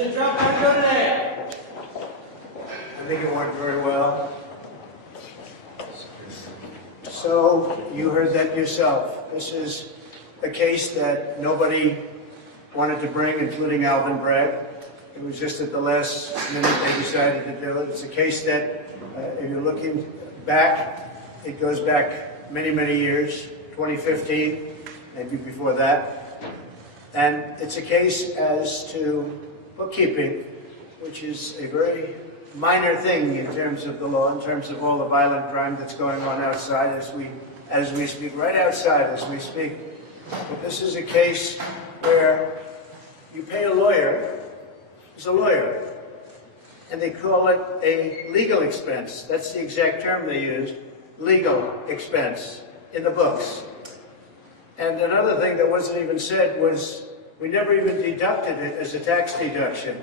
Mr. Trump, how are you today? I think it went very well. So you heard that yourself. This is a case that nobody wanted to bring, including Alvin Bragg. It was just at the last minute they decided to do it. It's a case that, if you're looking back, it goes back many, many years, 2015, maybe before that. And it's a case as to bookkeeping, which is a very minor thing in terms of the law, in terms of all the violent crime that's going on outside as we speak, right outside as we speak. But this is a case where you pay a lawyer, who's a lawyer, and they call it a legal expense. That's the exact term they used, legal expense, in the books. And another thing that wasn't even said was we never even deducted it as a tax deduction.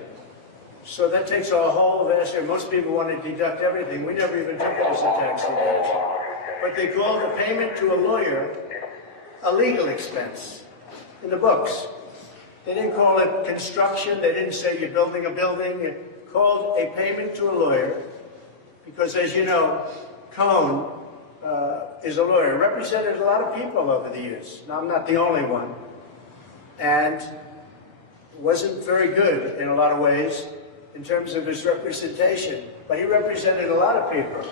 So that takes a whole vast area. Most people want to deduct everything. We never even took it as a tax deduction. But they called the payment to a lawyer a legal expense in the books. They didn't call it construction. They didn't say you're building a building. It called a payment to a lawyer because, as you know, Cohn is a lawyer, represented a lot of people over the years. Now, I'm not the only one. And wasn't very good in a lot of ways in terms of his representation. But he represented a lot of people.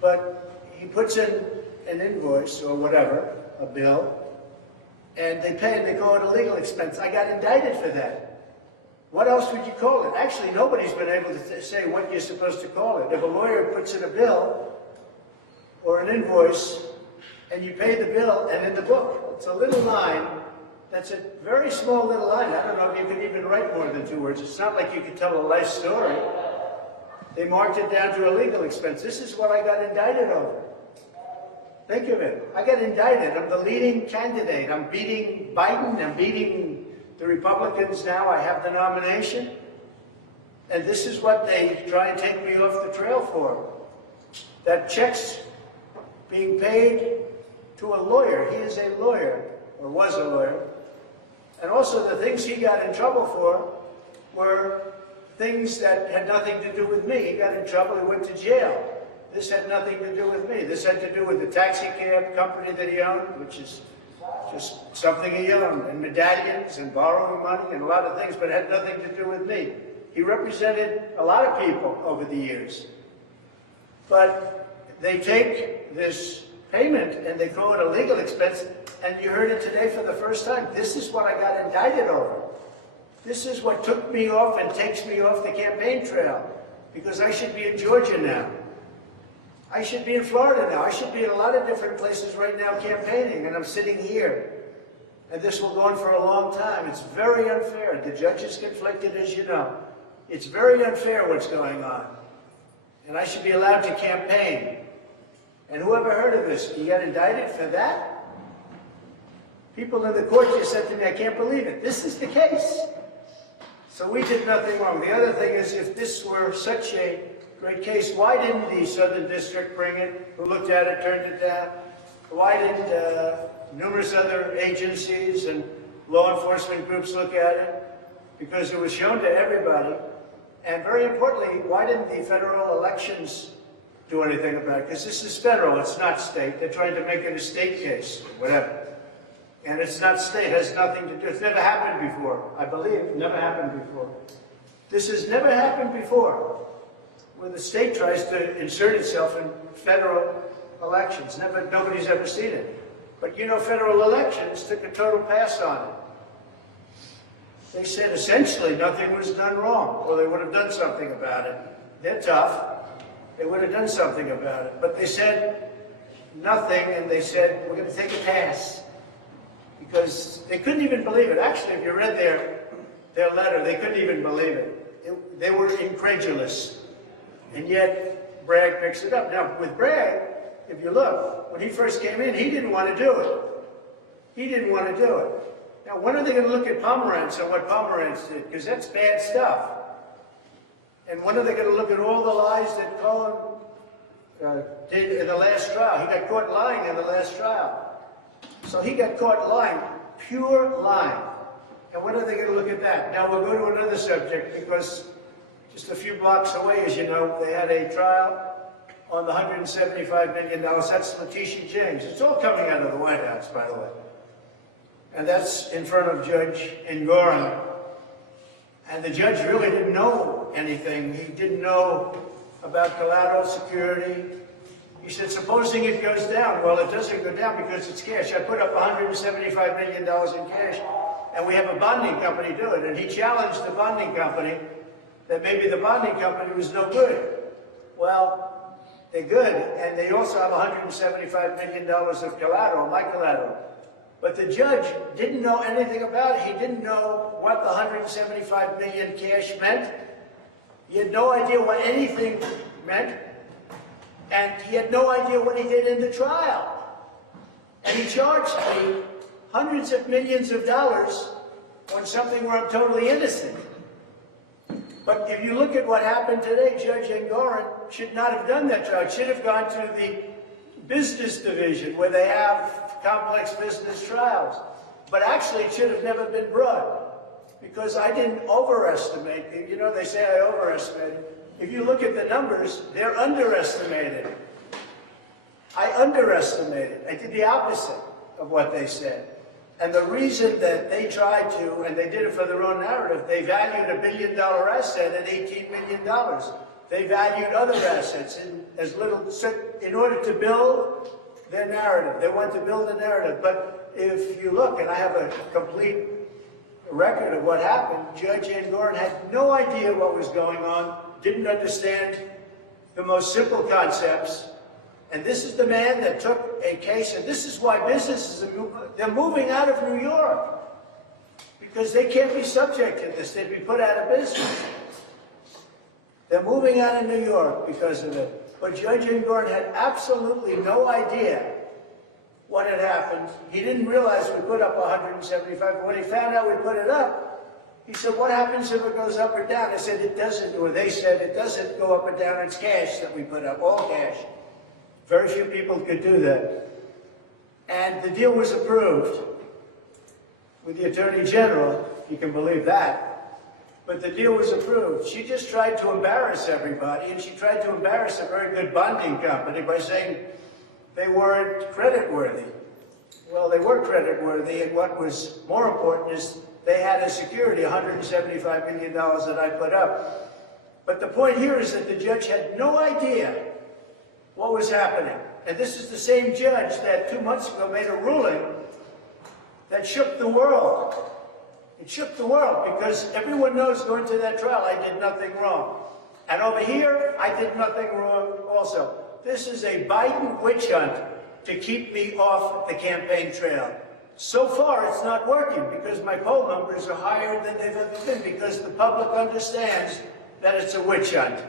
But he puts in an invoice or whatever, a bill, and they pay and they call it a legal expense. I got indicted for that. What else would you call it? Actually, nobody's been able to say what you're supposed to call it. If a lawyer puts in a bill or an invoice and you pay the bill and in the book, it's a little line. That's a very small little line. I don't know if you can even write more than 2 words. It's not like you could tell a life story. They marked it down to a legal expense. This is what I got indicted over. Think of it. I got indicted. I'm the leading candidate. I'm beating Biden. I'm beating the Republicans now. I have the nomination. And this is what they try and take me off the trail for. That checks being paid to a lawyer. He is a lawyer, or was a lawyer. And also the things he got in trouble for were things that had nothing to do with me. He got in trouble, he went to jail. This had nothing to do with me. This had to do with the taxi cab company that he owned, which is just something he owned, and medallions and borrowing money and a lot of things, but it had nothing to do with me. He represented a lot of people over the years. But they take this payment and they call it a legal expense, and you heard it today for the first time. This is what I got indicted over. This is what took me off and takes me off the campaign trail, because I should be in Georgia now. I should be in Florida now. I should be in a lot of different places right now campaigning, and I'm sitting here. And this will go on for a long time. It's very unfair. The judge is conflicted, as you know. It's very unfair what's going on. And I should be allowed to campaign. And whoever heard of this, you got indicted for that? People in the court just said to me, I can't believe it. This is the case. So we did nothing wrong. The other thing is, if this were such a great case, why didn't the Southern District bring it? Who looked at it, turned it down? Why didn't numerous other agencies and law enforcement groups look at it? Because it was shown to everybody. And very importantly, why didn't the federal elections do anything about it? Because this is federal, it's not state. They're trying to make it a state case, whatever. And it's not state, it has nothing to do. It's never happened before, I believe. Never happened before. This has never happened before, where the state tries to insert itself in federal elections. Nobody's ever seen it. But you know, federal elections took a total pass on it. They said essentially nothing was done wrong, or they would have done something about it. They're tough. They would have done something about it. But they said nothing, and they said, we're going to take a pass. Because they couldn't even believe it. Actually, if you read their letter, they couldn't even believe it. They were incredulous. And yet, Bragg picks it up. Now, with Bragg, if you look, when he first came in, he didn't want to do it. He didn't want to do it. Now, when are they going to look at Pomerantz and what Pomerantz did? Because that's bad stuff. And when are they going to look at all the lies that Cohen did in the last trial? He got caught lying in the last trial. So he got caught lying, pure lying. And when are they going to look at that? Now we'll go to another subject, because just a few blocks away, as you know, they had a trial on the $175 million. That's Letitia James. It's all coming out of the White House, by the way. And that's in front of Judge Engoron. And the judge really didn't know anything. He didn't know about collateral security. He said, supposing it goes down. Well, it doesn't go down because it's cash. I put up $175 million in cash, and we have a bonding company do it. And he challenged the bonding company that maybe the bonding company was no good. Well, they're good, and they also have $175 million of collateral, my collateral. But the judge didn't know anything about it. He didn't know what the $175 million cash meant. He had no idea what anything meant. And he had no idea what he did in the trial. And he charged me hundreds of millions of dollars on something where I'm totally innocent. But if you look at what happened today, Judge Engoron should not have done that trial. It should have gone to the business division where they have complex business trials. But actually, it should have never been brought because I didn't overestimate. You know, they say I overestimated. If you look at the numbers, they're underestimated. I underestimated. I did the opposite of what they said. And the reason that they tried to, and they did it for their own narrative, they valued $1 billion asset at $18 million. They valued other assets in order to build their narrative. They want to build a narrative. But if you look, and I have a complete record of what happened, Judge Engoron had no idea what was going on, didn't understand the most simple concepts. And this is the man that took a case, and this is why businesses they're moving out of New York, because they can't be subject to this. They'd be put out of business. They're moving out of New York because of it. But Judge Engoron had absolutely no idea what had happened. He didn't realize we put up 175. But when he found out we put it up, he said, what happens if it goes up or down? I said, it doesn't, or they said, it doesn't go up or down. It's cash that we put up, all cash. Very few people could do that. And the deal was approved with the Attorney General. You can believe that. But the deal was approved. She just tried to embarrass everybody, and she tried to embarrass a very good bonding company by saying they weren't creditworthy. Well, they were creditworthy, and what was more important is they had a security, $175 million that I put up. But the point here is that the judge had no idea what was happening. And this is the same judge that 2 months ago made a ruling that shook the world. It shook the world because everyone knows going to that trial I did nothing wrong. And over here, I did nothing wrong also. This is a Biden witch hunt to keep me off the campaign trail. So far, it's not working because my poll numbers are higher than they've ever been because the public understands that it's a witch hunt.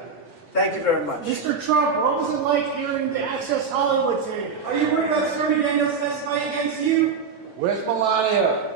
Thank you very much. Mr. Trump, what was it like hearing the Access Hollywood tape? Are you worried about Stormy Daniels testifying against you? Where's Melania?